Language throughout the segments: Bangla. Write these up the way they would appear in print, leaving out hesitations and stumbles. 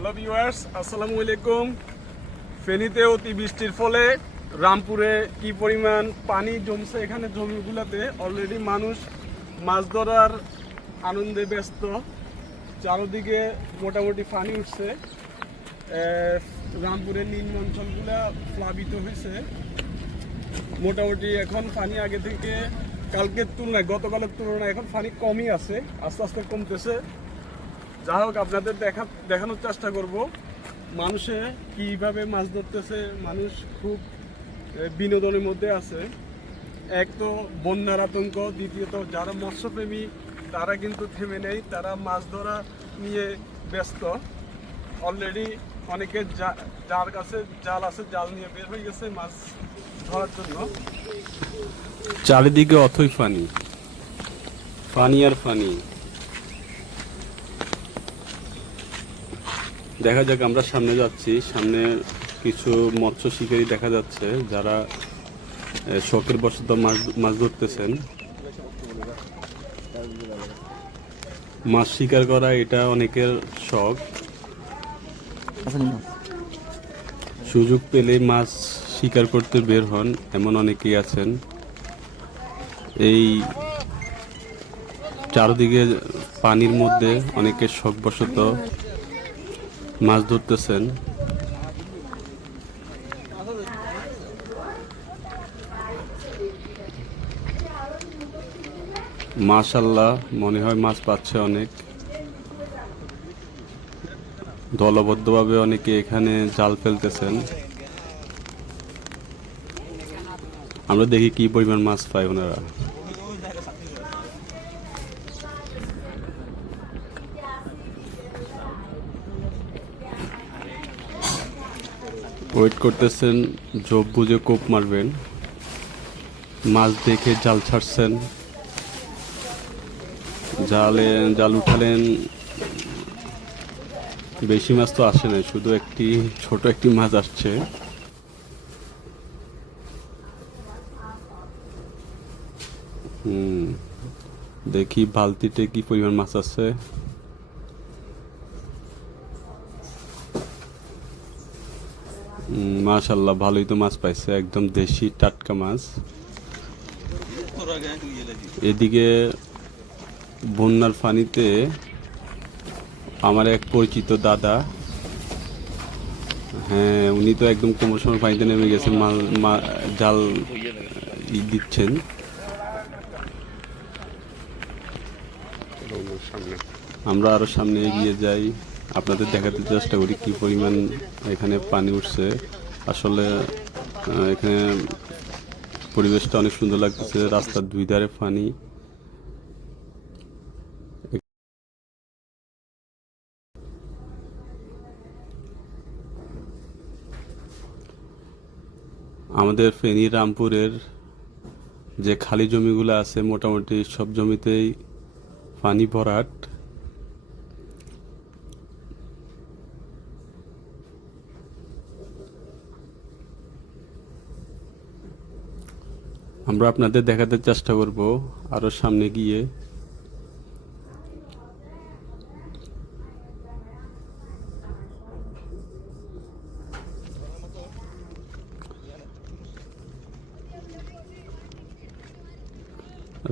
হ্যালো ভিউয়ার্স, আসসালামু আলাইকুম। ফেনীতে অতিবৃষ্টির ফলে রামপুরে কি পরিমাণ পানি জমছে, এখানে জমিগুলোতে অলরেডি মানুষ মাছ ধরার আনন্দে ব্যস্ত। চারদিকে মোটামুটি পানি উঠছে। রামপুরের নিম্ন অঞ্চলগুলো প্লাবিত হয়েছে। মোটামুটি এখন পানি আগে থেকে কালকের তুলনায়, গতকালের তুলনায় এখন পানি কমই আছে, আস্তে আস্তে কমতেছে। যা হোক, আপনাদের দেখানোর চেষ্টা করব মানুষে কিভাবে মাছ ধরতেছে। মানুষ খুব বিনোদনের মধ্যে আছে। এক তো বন্যার আতঙ্ক, দ্বিতীয়ত যারা মৎস্যপ্রেমী তারা কিন্তু থেমে নেই, তারা মাছ ধরা নিয়ে ব্যস্ত। অলরেডি অনেকে যার কাছে জাল আছে জাল নিয়ে বের হয়ে গেছে মাছ ধরার জন্য। চারিদিকে অথই পানি, পানি আর পানি। দেখা যাক, আমরা সামনে যাচ্ছি। সামনে কিছু মৎস্য শিকারী দেখা যাচ্ছে যারা শখের বশত মাছ ধরতেছেন। মাছ শিকার করা এটা অনেকের শখ। সুযোগ পেলে মাছ শিকার করতে বের হন, এমন অনেকেই আছেন। এই চারদিকে পানির মধ্যে অনেকে শখবশত মাছ ধরতেছেন। মাশাআল্লাহ, মনে হয় মাছ পাচ্ছে অনেক। দলবদ্ধভাবে অনেকে এখানে জাল ফেলতেছেন। আমরা দেখি কি পরিমাণ মাছ পায় ওনারা। ওয়েট করতেছেন, জব বুঝে কোপ মারবেন। মাছ দেখে জাল ছাড়ছেন, জাল উঠালেন। বেশি মাছ তো আসে না, শুধু ছোট একটি মাছ আসছে। দেখি বালতিতে কি পরিমাণ মাছ আছে। মাশাআল্লাহ, ভালোই তো মাছ পাইছে, একদম দেশি টাটকা মাছ। এদিকে বন্যার পানিতে আমার এক পরিচিত দাদা, হ্যাঁ উনি তো একদম কোমর সময় পানিতে নেমে গেছেন, জাল দিচ্ছেন। আমরা আরো সামনে এগিয়ে যাই, আপনাদের দেখাতে চেষ্টা করি কি পরিমাণ এখানে পানি উঠছে। আসলে এখানে পরিবেশটা অনেক সুন্দর লাগতেছে, রাস্তার দুই ধারে পানি। আমাদের ফেনী রামপুরের যে খালি জমিগুলো আছে, মোটামুটি সব জমিতেই পানি ভরাট। আমরা আপনাদের দেখাতে চেষ্টা করব আরো সামনে গিয়ে।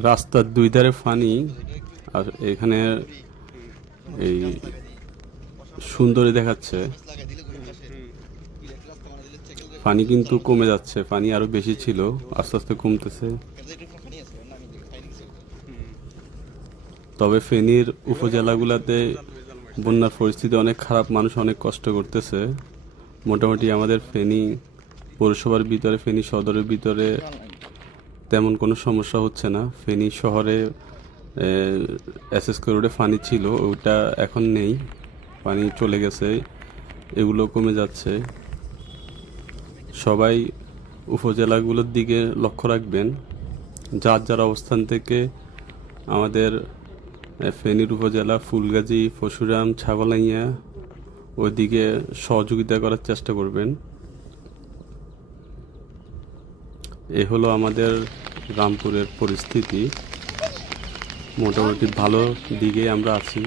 রাস্তার দুই ধারে পানি, আর এখানে এই সুন্দরী দেখাচ্ছে। পানি কিন্তু কমে যাচ্ছে, পানি আরো বেশি ছিল, আস্তে আস্তে কমতেছে। তবে ফেনীর উপজেলাগুলোতে বন্যার পরিস্থিতি অনেক খারাপ, মানুষ অনেক কষ্ট করতেছে। মোটামুটি আমাদের ফেনী পৌরসভার ভিতরে, ফেনী সদরের ভিতরে তেমন কোনো সমস্যা হচ্ছে না। ফেনী শহরে এসএসকে রোডে পানি ছিল, ওইটা এখন নেই, পানি চলে গেছে, এগুলো কমে যাচ্ছে। সবাই উপজেলাগুলোর দিকে লক্ষ্য রাখবেন, যার যার অবস্থান থেকে আমাদের ফেনীর উপজেলা ফুলগাজী, পরশুরাম, ছাগলাইয়া ওইদিকে সহযোগিতা করার চেষ্টা করবেন। এ হলো আমাদের রামপুরের পরিস্থিতি। মোটামুটি ভালো দিকে আমরা আছি।